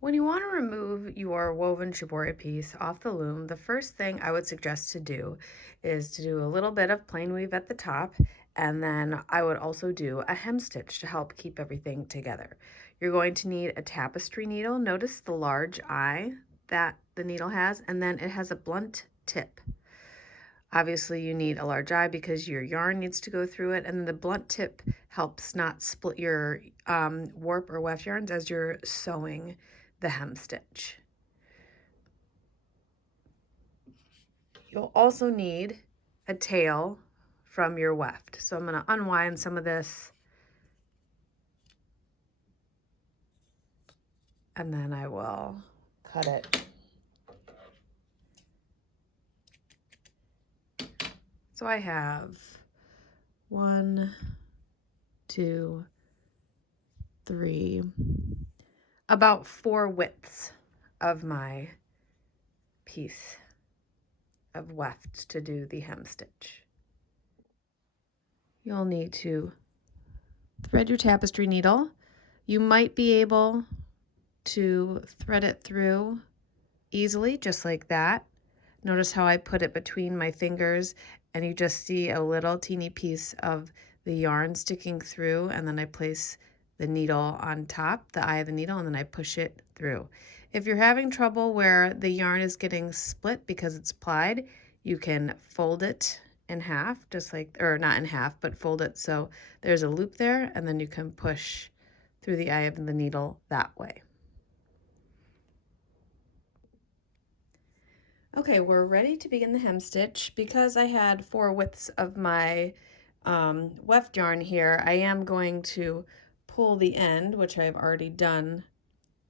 When you want to remove your woven shibori piece off the loom, the first thing I would suggest to do is to do a little bit of plain weave at the top, and then I would also do a hem stitch to help keep everything together. You're going to need a tapestry needle. Notice the large eye that the needle has, and then it has a blunt tip. Obviously, you need a large eye because your yarn needs to go through it, and then the blunt tip helps not split your warp or weft yarns as you're sewing the hem stitch. You'll also need a tail from your weft. So I'm going to unwind some of this, and then I will cut it. So I have 1, 2, 3, about 4 widths of my piece of weft to do the hem stitch. You'll need to thread your tapestry needle. You might be able to thread it through easily, just like that. Notice how I put it between my fingers and you just see a little teeny piece of the yarn sticking through, and then I place the needle on top, the eye of the needle, and then I push it through. If you're having trouble where the yarn is getting split because it's plied, you can fold it in half, just like, or not in half, but fold it so there's a loop there, and then you can push through the eye of the needle that way. Okay, we're ready to begin the hem stitch. Because I had 4 widths of my weft yarn here, I am going to pull the end, which I've already done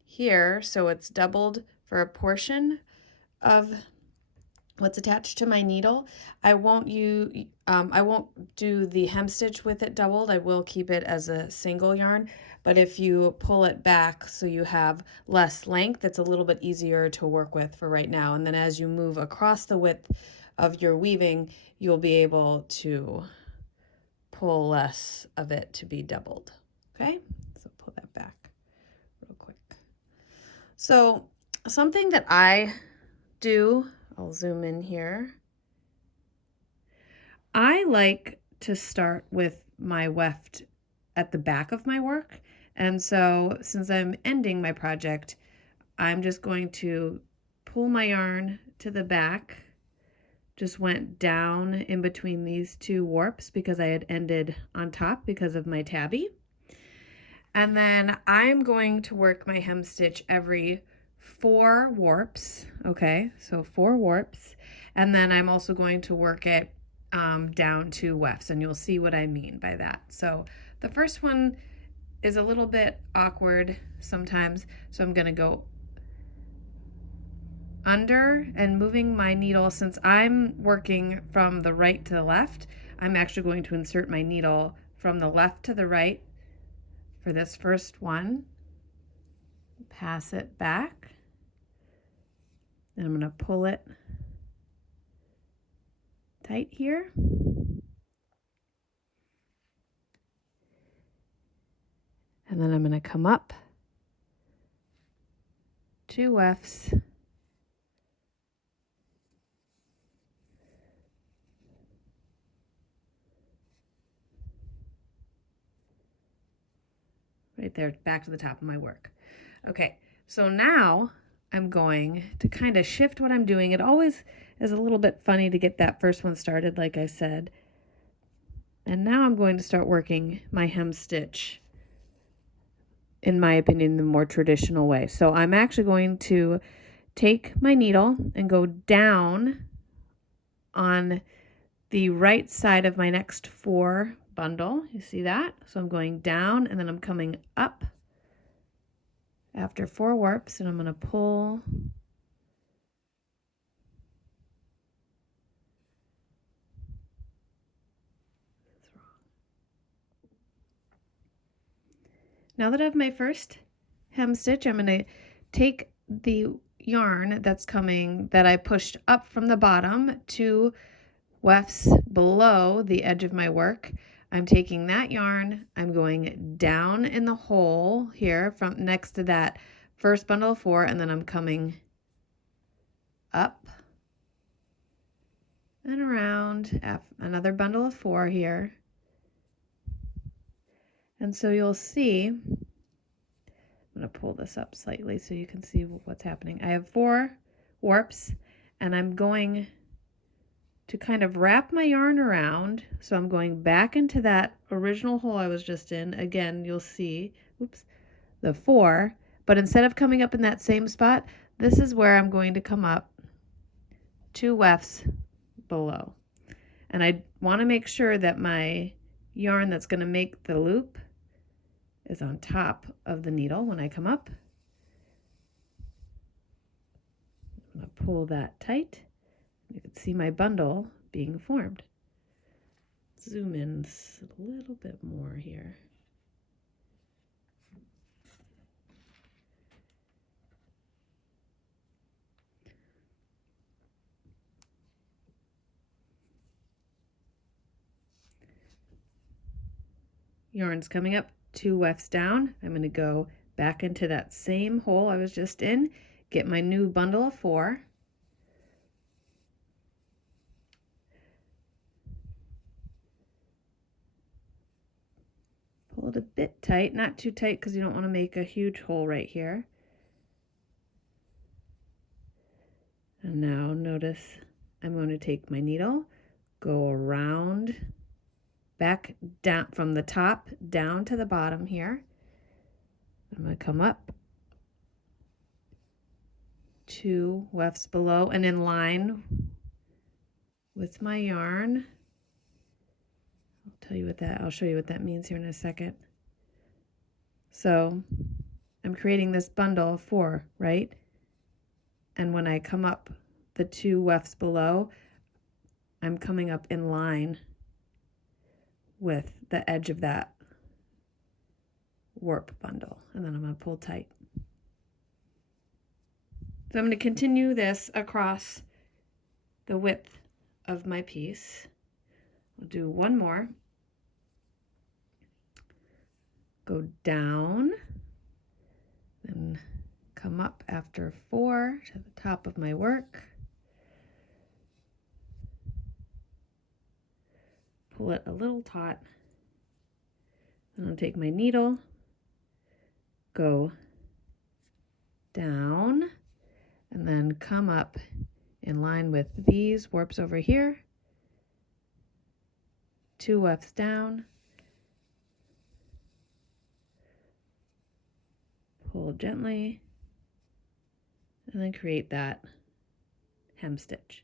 here, so it's doubled for a portion of what's attached to my needle. I won't do the hem stitch with it doubled. I will keep it as a single yarn, but if you pull it back so you have less length, it's a little bit easier to work with for right now. And then as you move across the width of your weaving, you'll be able to pull less of it to be doubled. Okay, so pull that back real quick. So something that I do, I'll zoom in here. I like to start with my weft at the back of my work. And so since I'm ending my project, I'm just going to pull my yarn to the back, just went down in between these 2 warps because I had ended on top because of my tabby. And then I'm going to work my hem stitch every 4 warps, okay, so 4 warps, and then I'm also going to work it down 2 wefts, and you'll see what I mean by that. So the first one is a little bit awkward sometimes, so I'm going to go under and moving my needle. Since I'm working from the right to the left, I'm actually going to insert my needle from the left to the right for this first one, pass it back, and I'm going to pull it tight here. And then I'm going to come up 2 wefts, right there, back to the top of my work. Okay, so now I'm going to kind of shift what I'm doing. It always is a little bit funny to get that first one started, like I said. And now I'm going to start working my hem stitch, in my opinion, the more traditional way. So I'm actually going to take my needle and go down on the right side of my next 4 bundle. You see that? So I'm going down and then I'm coming up after 4 warps, and I'm going to pull Now that I have my first hem stitch, I'm going to take the yarn that's coming, that I pushed up from the bottom 2 wefts below the edge of my work. I'm taking that yarn, I'm going down in the hole here from next to that first bundle of 4, and then I'm coming up and around, another bundle of 4 here. And so you'll see, I'm going to pull this up slightly so you can see what's happening. I have 4 warps, and I'm going to kind of wrap my yarn around. So I'm going back into that original hole I was just in. Again, you'll see, oops, the 4, but instead of coming up in that same spot, this is where I'm going to come up 2 wefts below. And I want to make sure that my yarn that's going to make the loop is on top of the needle when I come up. I'm going to pull that tight. You can see my bundle being formed. Zoom in a little bit more here. Yarn's coming up 2 wefts down. I'm going to go back into that same hole I was just in, get my new bundle of 4. Pull it a bit tight, not too tight because you don't want to make a huge hole right here. And now notice I'm going to take my needle, go around, back down from the top down to the bottom here. I'm going to come up 2 wefts below and in line with my yarn. I'll show you what that means here in a second. So I'm creating this bundle of 4, right? And when I come up the 2 wefts below, I'm coming up in line with the edge of that warp bundle, and then I'm going to pull tight. So I'm going to continue this across the width of my piece. I'll do one more. Go down, then come up after 4 to the top of my work. Pull it a little taut. Then I'll take my needle, go down, and then come up in line with these warps over here. 2 wefts down. Pull gently, and then create that hem stitch.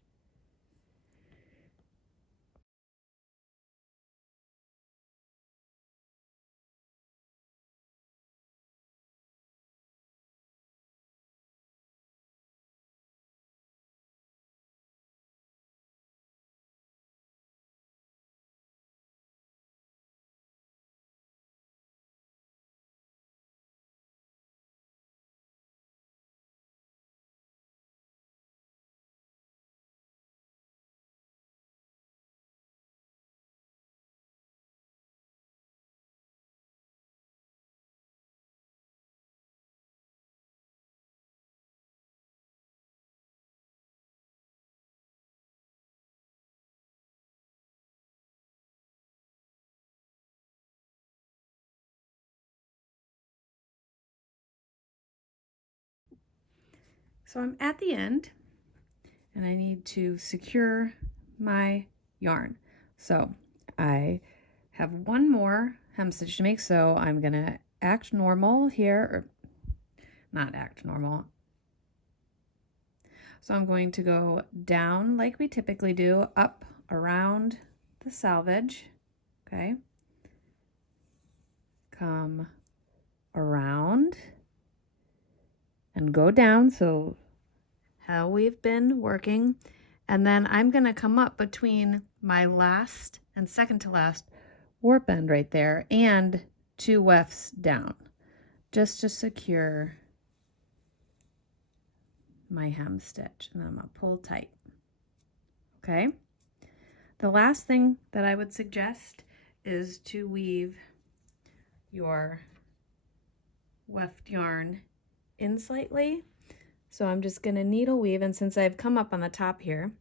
So I'm at the end, and I need to secure my yarn. So I have one more hem stitch to make, so I'm gonna act normal here, or not act normal. So I'm going to go down like we typically do, up around the selvage, okay? Come around and go down, so how we've been working. And then I'm going to come up between my last and second to last warp end right there and 2 wefts down, just to secure my hem stitch. And then I'm going to pull tight. Okay. The last thing that I would suggest is to weave your weft yarn in slightly. So I'm just going to needle weave, and since I've come up on the top here,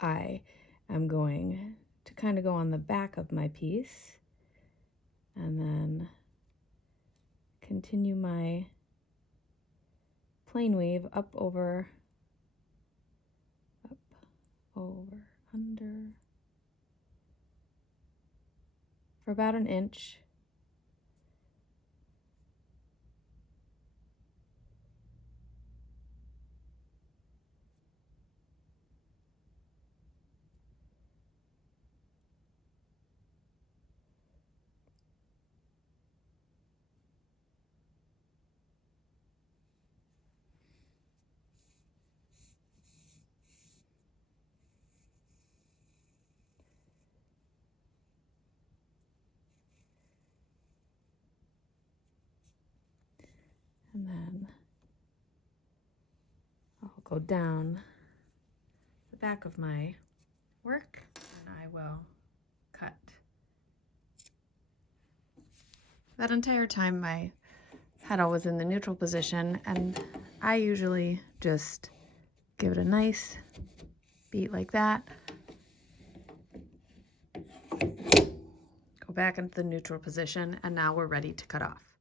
I am going to kind of go on the back of my piece and then continue my plain weave up, over, under, for about an inch. And then I'll go down the back of my work and I will cut. That entire time my heddle was in the neutral position, and I usually just give it a nice beat like that. Go back into the neutral position, and now we're ready to cut off.